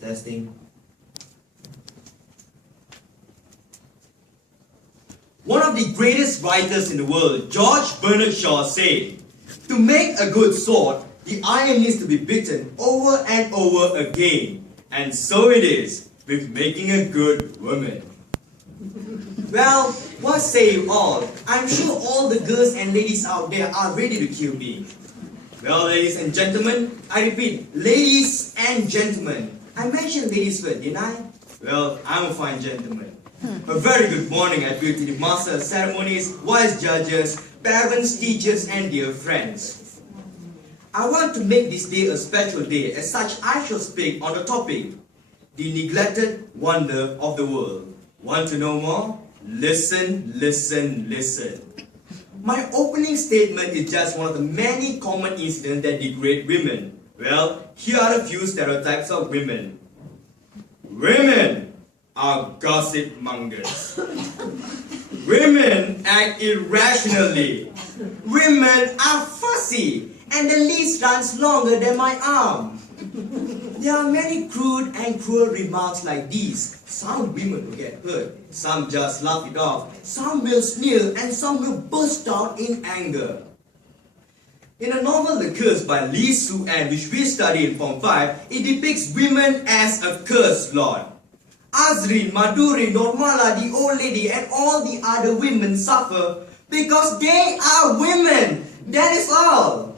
Testing. One of the greatest writers in the world, George Bernard Shaw, said, "To make a good sword, the iron needs to be beaten over and over again. And so it is with making a good woman." Well, what say you all? I'm sure all the girls and ladies out there are ready to kill me. Well, ladies and gentlemen, I repeat, ladies and gentlemen. I mentioned ladies first, didn't I? Well, I'm a fine gentleman. A very good morning I bid to the master of ceremonies, wise judges, parents, teachers, and dear friends. I want to make this day a special day. As such, I shall speak on the topic, the neglected wonder of the world. Want to know more? Listen, listen, listen. My opening statement is just one of the many common incidents that degrade women. Well, here are a few stereotypes of women. Women are gossip mongers. Women act irrationally. Women are fussy, and the list runs longer than my arm. There are many crude and cruel remarks like these. Some women will get hurt, some just laugh it off, some will sneer, and some will burst out in anger. In a novel The Curse by Lee Soo-Ann, which we studied in Form 5, it depicts women as a curse lot. Azrin, Madhuri, Normala, the old lady, and all the other women suffer because they are women. That is all.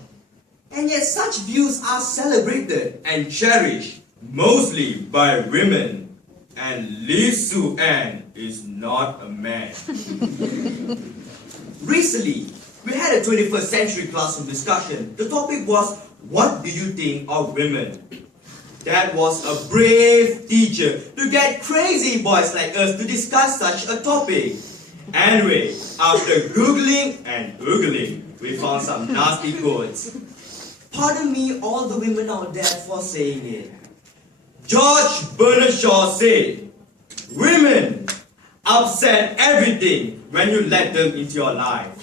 And yet such views are celebrated and cherished mostly by women. And Lee Soo-Ann is not a man. Recently, we had a 21st century classroom discussion. The topic was, what do you think of women? That was a brave teacher to get crazy boys like us to discuss such a topic. Anyway, after Googling and Googling, we found some nasty quotes. Pardon me, all the women out there, for saying it. George Bernard Shaw said, "Women upset everything when you let them into your life."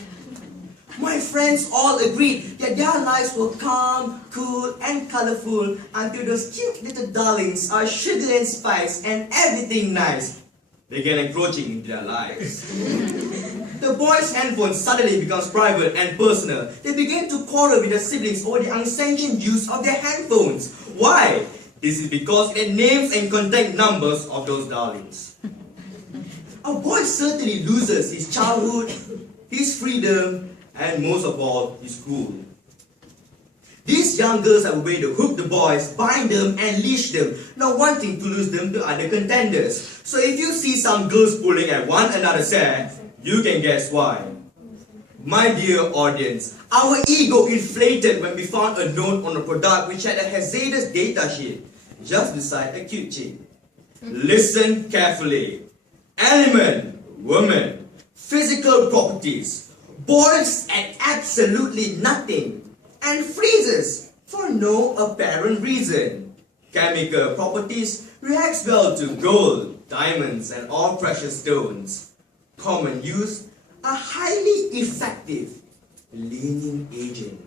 My friends all agreed that their lives were calm, cool, and colorful until those cute little darlings are sugar and spice and everything nice began encroaching into their lives. The boys' handphone suddenly becomes private and personal. They began to quarrel with their siblings over the unsanctioned use of their handphones. Why? This is because it had names and contact numbers of those darlings. A boy certainly loses his childhood, his freedom, and most of all, his school. These young girls have a way to hook the boys, bind them, and leash them, not wanting to lose them to other contenders. So if you see some girls pulling at one another's hair, you can guess why. My dear audience, our ego inflated when we found a note on a product which had a hazardous data sheet just beside a cute chick. Listen carefully. Element, woman. Physical properties. Boils at absolutely nothing. And freezes for no apparent reason. Chemical properties reacts well to gold, diamonds, and all precious stones. Common use, a highly effective leaning agent.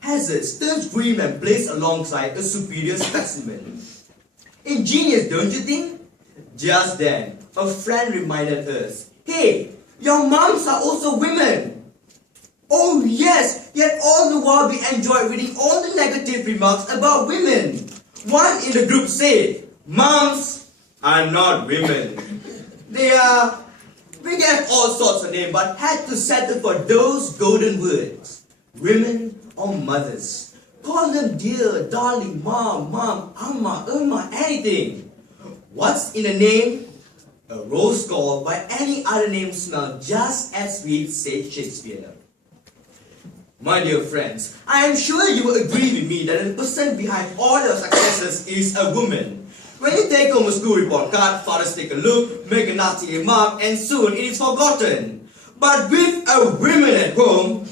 Hazards turns green when placed alongside a superior specimen. Ingenious, don't you think? Just then, a friend reminded us, "Hey, your moms are also women." Oh yes, yet all the while we enjoyed reading all the negative remarks about women. One in the group said, "Moms are not women. We gave all sorts of names but had to settle for those golden words. Women or mothers. Call them dear, darling, mom, amma, Irma, anything. What's in a name? A rose called by any other name smells just as sweet," said Shakespeare. My dear friends, I am sure you will agree with me that the person behind all your successes is a woman. When you take home a school report card, fathers take a look, make a nasty remark, and soon it is forgotten. But with a woman at home,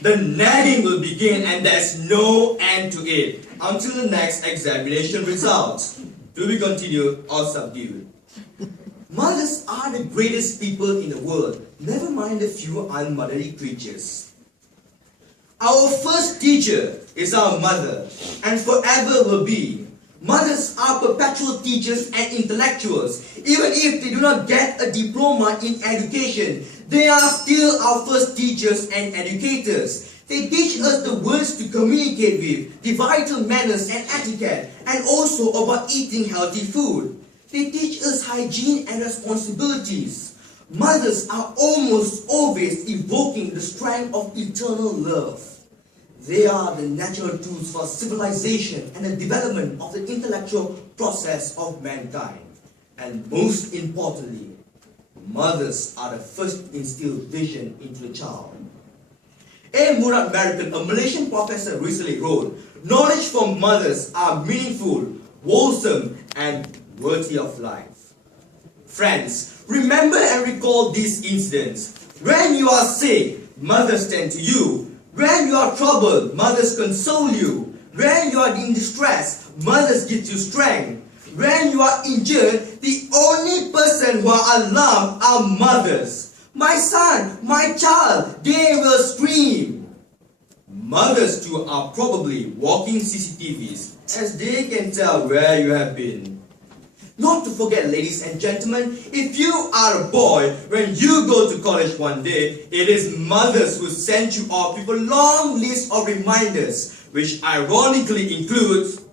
the nagging will begin and there's no end to it until the next examination results. To be continued or subdued. Mothers are the greatest people in the world, never mind the few unmotherly creatures. Our first teacher is our mother, and forever will be. Mothers are perpetual teachers and intellectuals. Even if they do not get a diploma in education, they are still our first teachers and educators. They teach us the words to communicate with, the vital manners and etiquette, and also about eating healthy food. They teach us hygiene and responsibilities. Mothers are almost always evoking the strength of eternal love. They are the natural tools for civilization and the development of the intellectual process of mankind. And most importantly, mothers are the first to instill vision into the child. A. Murad Merican, a Malaysian professor, recently wrote, "Knowledge from mothers are meaningful, wholesome, and worthy of life." Friends, remember and recall these incidents. When you are sick, mothers tend to you. When you are troubled, mothers console you. When you are in distress, mothers give you strength. When you are injured, the only person who are alarmed are mothers. "My son, my child," they will scream. Mothers too are probably walking CCTVs, as they can tell where you have been. Not to forget, ladies and gentlemen, if you are a boy, when you go to college one day, it is mothers who send you off with a long list of reminders, which ironically includes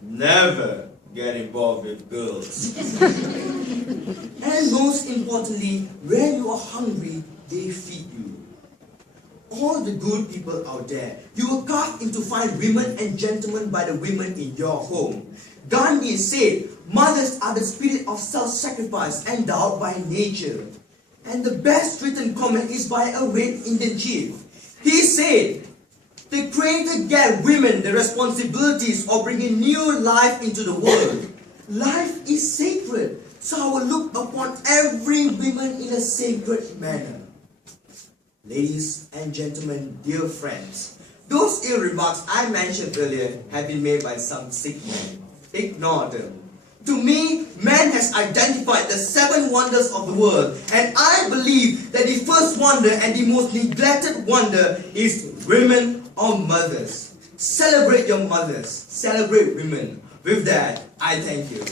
never get involved with girls. And most importantly, when you are hungry, they feed you. All the good people out there, you were carved into fine women and gentlemen by the women in your home. Gandhi said, "Mothers are the spirit of self-sacrifice endowed by nature." And the best written comment is by a great Indian chief. He said, "The Creator gave women the responsibilities of bringing new life into the world. Life is sacred, so I will look upon every woman in a sacred manner." Ladies and gentlemen, dear friends, those ill remarks I mentioned earlier have been made by some sick men. Ignore them. To me, man has identified the 7 wonders of the world, and I believe that the first wonder and the most neglected wonder is women or mothers. Celebrate your mothers. Celebrate women. With that, I thank you.